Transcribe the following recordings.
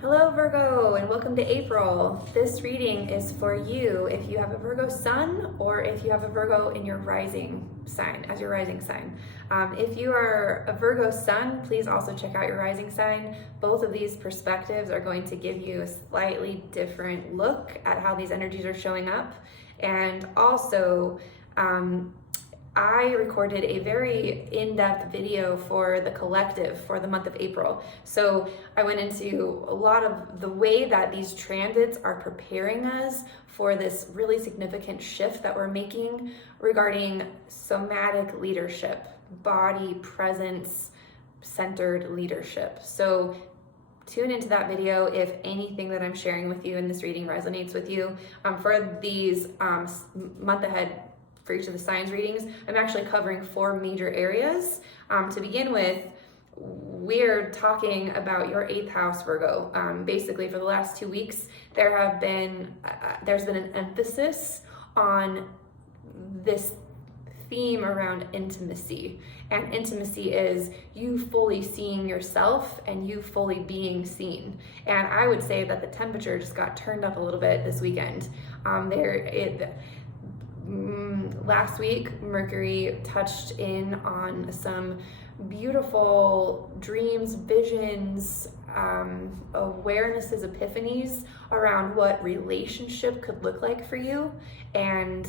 Hello Virgo, and welcome to April. This reading is for you if you have a Virgo sun or if you have a Virgo in your rising sign, as your rising sign. If you are a Virgo sun, please also check out your rising sign. Both of these perspectives are going to give you a slightly different look at how these energies are showing up. And also, I recorded a very in-depth video for the collective for the month of April. So I went into a lot of the way that these transits are preparing us for this really significant shift that we're making regarding somatic leadership, body presence centered leadership. So tune into that video if anything that I'm sharing with you in this reading resonates with you. For these month ahead, for each of the signs readings, I'm actually covering 4 major areas. To begin with, we're talking about your 8th house, Virgo. Basically, for the last 2 weeks, there's been an emphasis on this theme around intimacy. And intimacy is you fully seeing yourself and you fully being seen. And I would say that the temperature just got turned up a little bit this weekend. Last week, Mercury touched in on some beautiful dreams, visions, awarenesses, epiphanies around what relationship could look like for you. And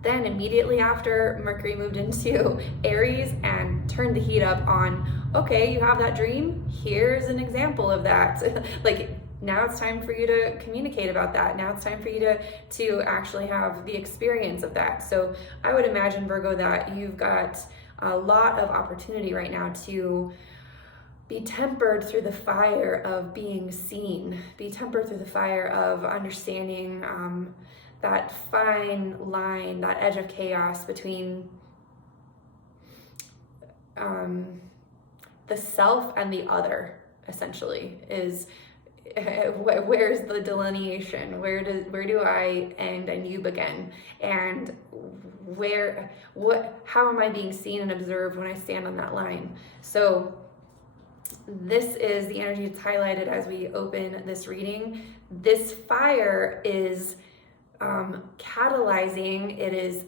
then immediately after, Mercury moved into Aries and turned the heat up on, okay, you have that dream, here's an example of that. Now it's time for you to communicate about that. Now it's time for you to actually have the experience of that. So I would imagine, Virgo, that you've got a lot of opportunity right now to be tempered through the fire of being seen, be tempered through the fire of understanding that fine line, that edge of chaos between the self and the other, essentially, is where's the delineation? Where do I end and you begin? And how am I being seen and observed when I stand on that line? So this is the energy that's highlighted as we open this reading. This fire is catalyzing, it is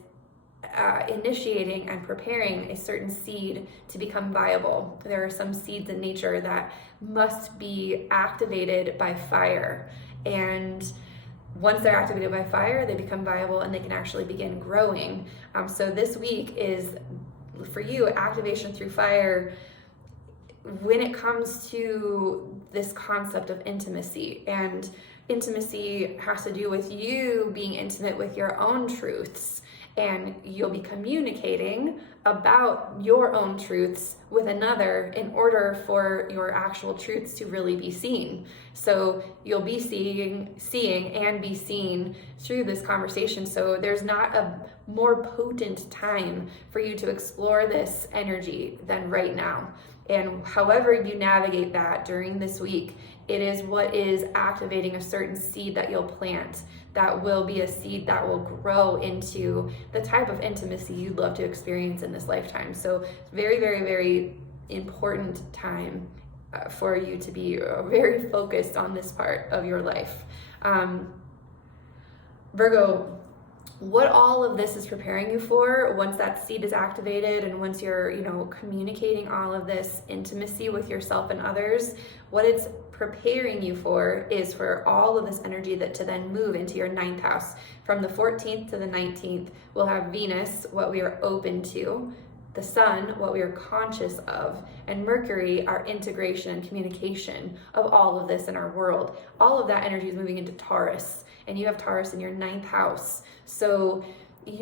initiating and preparing a certain seed to become viable. There are some seeds in nature that must be activated by fire. And once they're activated by fire, they become viable and they can actually begin growing. So this week is, for you, activation through fire when it comes to this concept of intimacy. And intimacy has to do with you being intimate with your own truths. And you'll be communicating about your own truths with another in order for your actual truths to really be seen. So you'll be seeing and be seen through this conversation. So there's not a more potent time for you to explore this energy than right now. And however you navigate that during this week, it is what is activating a certain seed that you'll plant. That will be a seed that will grow into the type of intimacy you'd love to experience in this lifetime. So very, very, very important time for you to be very focused on this part of your life. Virgo, what all of this is preparing you for once that seed is activated and once you're, communicating all of this intimacy with yourself and others, what it's preparing you for is for all of this energy to then move into your 9th house. From the 14th to the 19th, we'll have Venus, what we are open to, the Sun, what we are conscious of, and Mercury, our integration and communication of all of this in our world. All of that energy is moving into Taurus, and you have Taurus in your 9th house. So the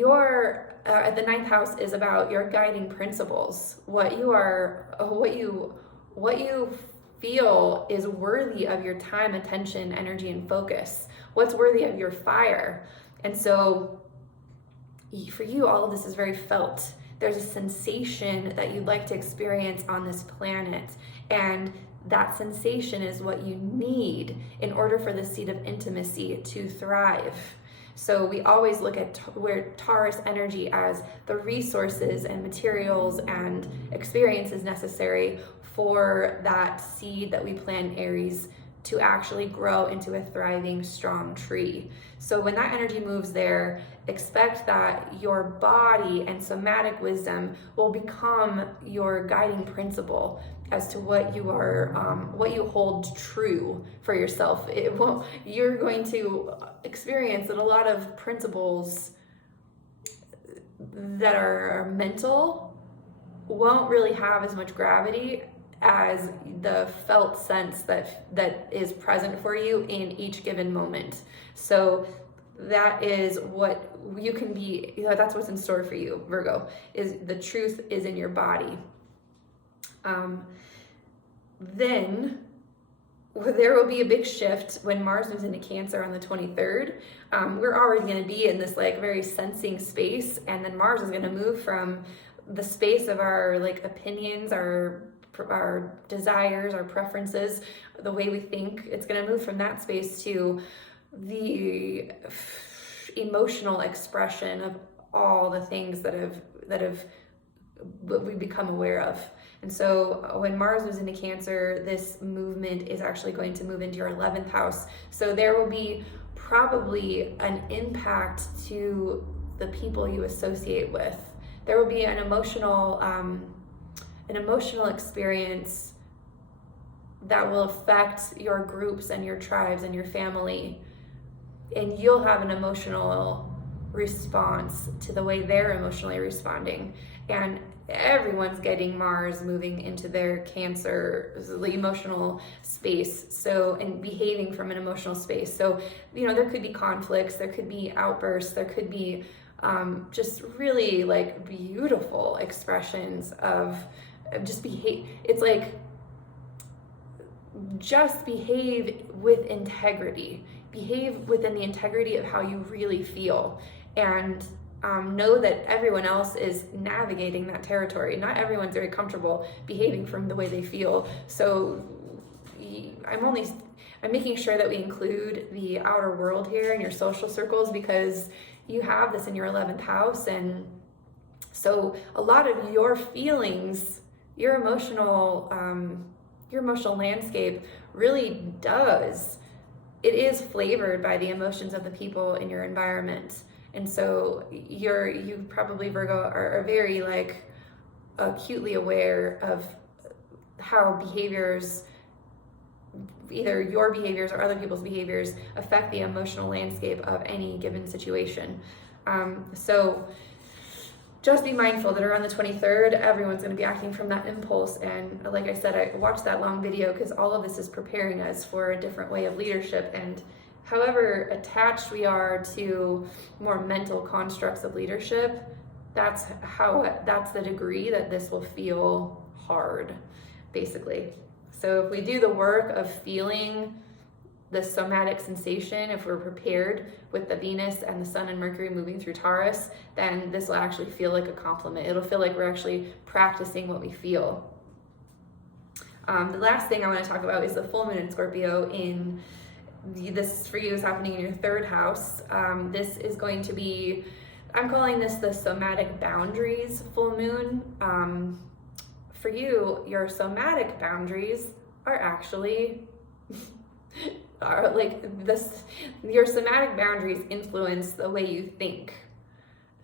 9th house is about your guiding principles, what you feel is worthy of your time, attention, energy, and focus, what's worthy of your fire. And so for you, all of this is very felt. There's a sensation that you'd like to experience on this planet, and that sensation is what you need in order for the seed of intimacy to thrive. So we always look at where Taurus energy as the resources and materials and experiences necessary for that seed that we plant in Aries to actually grow into a thriving, strong tree. So when that energy moves there, expect that your body and somatic wisdom will become your guiding principle as to what you are, what you hold true for yourself. You're going to experience that a lot of principles that are mental won't really have as much gravity as the felt sense that is present for you in each given moment. So that is what you can be, that's what's in store for you, Virgo, is the truth is in your body. Then there will be a big shift when Mars moves into Cancer on the 23rd. We're already going to be in this like very sensing space, and then Mars is going to move from the space of our like opinions, our desires, our preferences, the way we think. It's going to move from that space to the emotional expression of all the things that we become aware of. And so when Mars moves into Cancer, this movement is actually going to move into your 11th house. So there will be probably an impact to the people you associate with. There will be an emotional experience that will affect your groups and your tribes and your family. And you'll have an emotional response to the way they're emotionally responding. And everyone's getting Mars moving into their Cancer, the emotional space, so, and behaving from an emotional space. So, there could be conflicts, there could be outbursts, there could be just really like beautiful expressions of just behave. It's like, just behave with integrity. Behave within the integrity of how you really feel. And know that everyone else is navigating that territory. Not everyone's very comfortable behaving from the way they feel. So I'm making sure that we include the outer world here in your social circles, because you have this in your 11th house. And so a lot of your feelings, your emotional landscape really it is flavored by the emotions of the people in your environment. And so you probably, Virgo, are very like acutely aware of how behaviors, either your behaviors or other people's behaviors, affect the emotional landscape of any given situation. So just be mindful that around the 23rd, everyone's going to be acting from that impulse. And like I said, I watched that long video because all of this is preparing us for a different way of leadership. And however attached we are to more mental constructs of leadership, that's the degree that this will feel hard, basically. So if we do the work of feeling the somatic sensation, if we're prepared with the Venus and the Sun and Mercury moving through Taurus, then this will actually feel like a compliment. It'll feel like we're actually practicing what we feel. The last thing I want to talk about is the full moon in Scorpio. This for you is happening in your 3rd house. This is going to be, I'm calling this the somatic boundaries full moon. For you, your somatic boundaries are actually your somatic boundaries influence the way you think.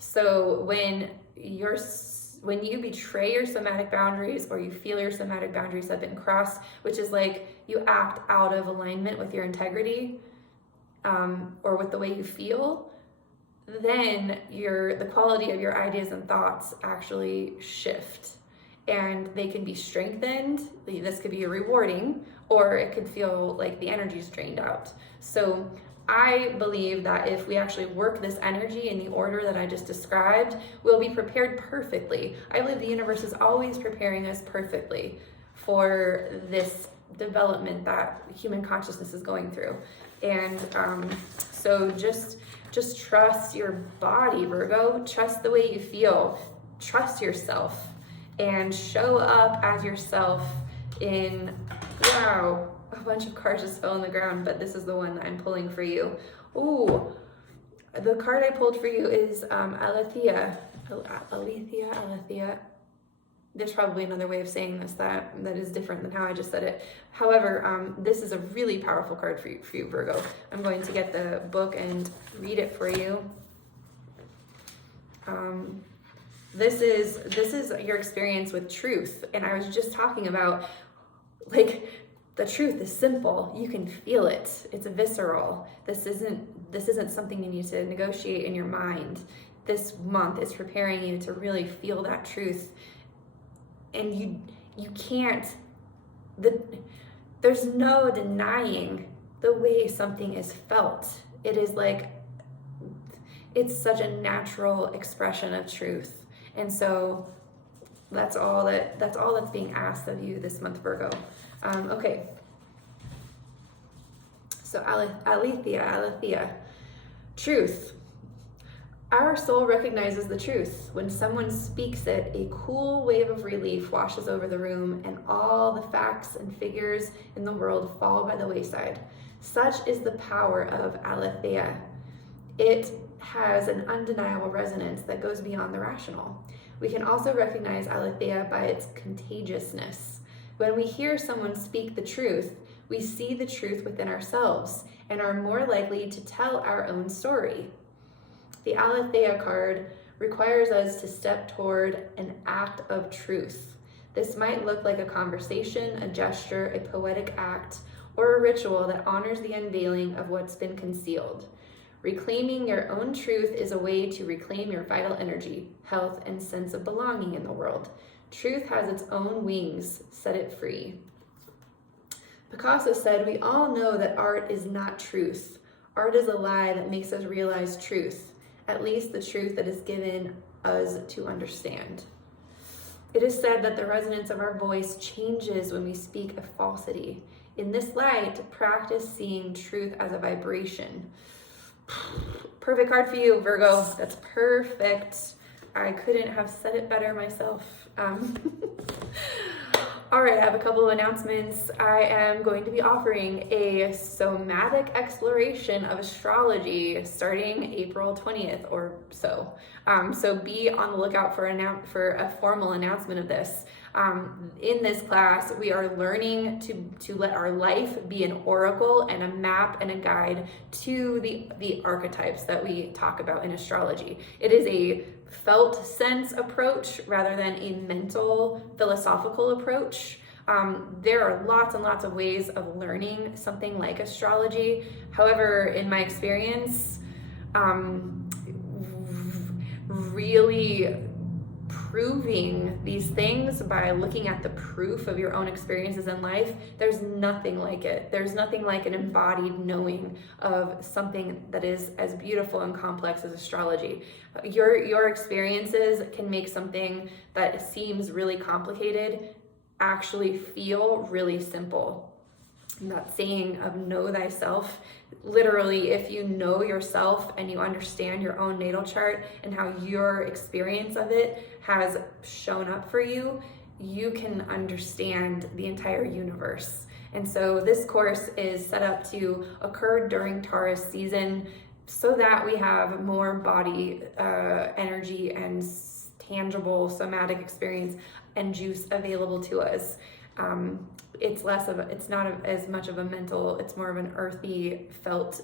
So when you betray your somatic boundaries, or you feel your somatic boundaries have been crossed, which is like you act out of alignment with your integrity, or with the way you feel, then the quality of your ideas and thoughts actually shift, and they can be strengthened. This could be rewarding, or it could feel like the energy is drained out. So I believe that if we actually work this energy in the order that I just described, we'll be prepared perfectly. I believe the universe is always preparing us perfectly for this development that human consciousness is going through. And so just trust your body, Virgo. Trust the way you feel. Trust yourself and show up as yourself in, wow, a bunch of cards just fell on the ground, but this is the one that I'm pulling for you. Ooh, The card I pulled for you is Aletheia. Aletheia. There's probably another way of saying this that is different than how I just said it. However, this is a really powerful card for you, Virgo. I'm going to get the book and read it for you. This is your experience with truth, and I was just talking about, like, the truth is simple. You can feel it. It's visceral. This isn't something you need to negotiate in your mind. This month is preparing you to really feel that truth. And you can't, there's no denying the way something is felt. It is like, it's such a natural expression of truth. And so that's all that's being asked of you this month, Virgo. Okay. So Aletheia, truth. Our soul recognizes the truth. When someone speaks it, a cool wave of relief washes over the room, and all the facts and figures in the world fall by the wayside. Such is the power of Aletheia. It has an undeniable resonance that goes beyond the rational. We can also recognize Aletheia by its contagiousness. When we hear someone speak the truth, we see the truth within ourselves and are more likely to tell our own story. The Aletheia card requires us to step toward an act of truth. This might look like a conversation, a gesture, a poetic act, or a ritual that honors the unveiling of what's been concealed. Reclaiming your own truth is a way to reclaim your vital energy, health, and sense of belonging in the world. Truth has its own wings. Set it free. Picasso said, "We all know that art is not truth. Art is a lie that makes us realize truth, at least the truth that is given us to understand." It is said that the resonance of our voice changes when we speak a falsity. In this light, practice seeing truth as a vibration. Perfect card for you, Virgo. That's perfect. I couldn't have said it better myself. All right, I have a couple of announcements. I am going to be offering a somatic exploration of astrology starting April 20th or so. So be on the lookout for a formal announcement of this. In this class, we are learning to let our life be an oracle and a map and a guide to the archetypes that we talk about in astrology. It is a felt sense approach rather than a mental philosophical approach. There are lots and lots of ways of learning something like astrology. However, in my experience, really proving these things by looking at the proof of your own experiences in life, there's nothing like it. There's nothing like an embodied knowing of something that is as beautiful and complex as astrology. Your experiences can make something that seems really complicated actually feel really simple. That saying of know thyself, literally, if you know yourself and you understand your own natal chart and how your experience of it has shown up for you, you can understand the entire universe. And so this course is set up to occur during Taurus season so that we have more body energy and tangible somatic experience and juice available to us. It's not as much of a mental, it's more of an earthy felt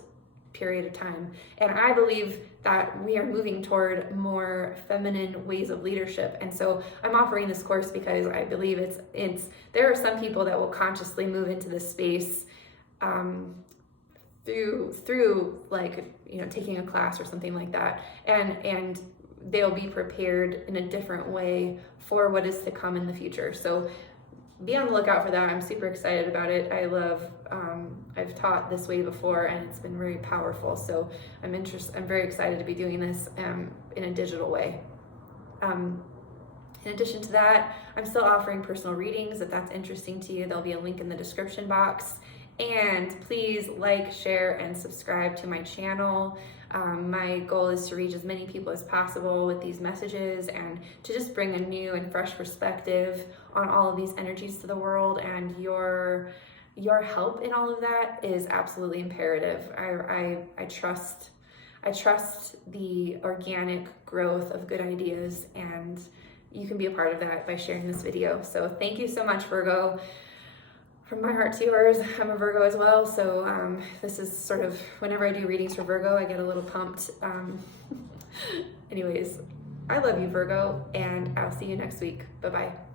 period of time. And I believe that we are moving toward more feminine ways of leadership. And so I'm offering this course because I believe there are some people that will consciously move into this space through like, taking a class or something like that. And they'll be prepared in a different way for what is to come in the future. So be on the lookout for that. I'm super excited about it. I've taught this way before and it's been very powerful. So I'm very excited to be doing this in a digital way. In addition to that, I'm still offering personal readings. If that's interesting to you, there'll be a link in the description box. And please like, share, and subscribe to my channel. My goal is to reach as many people as possible with these messages and to just bring a new and fresh perspective on all of these energies to the world. And your help in all of that is absolutely imperative. I trust I trust the organic growth of good ideas, and you can be a part of that by sharing this video. So thank you so much, Virgo. From my heart to yours, I'm a Virgo as well, so this is sort of, whenever I do readings for Virgo, I get a little pumped. Anyways, I love you, Virgo, and I'll see you next week. Bye-bye.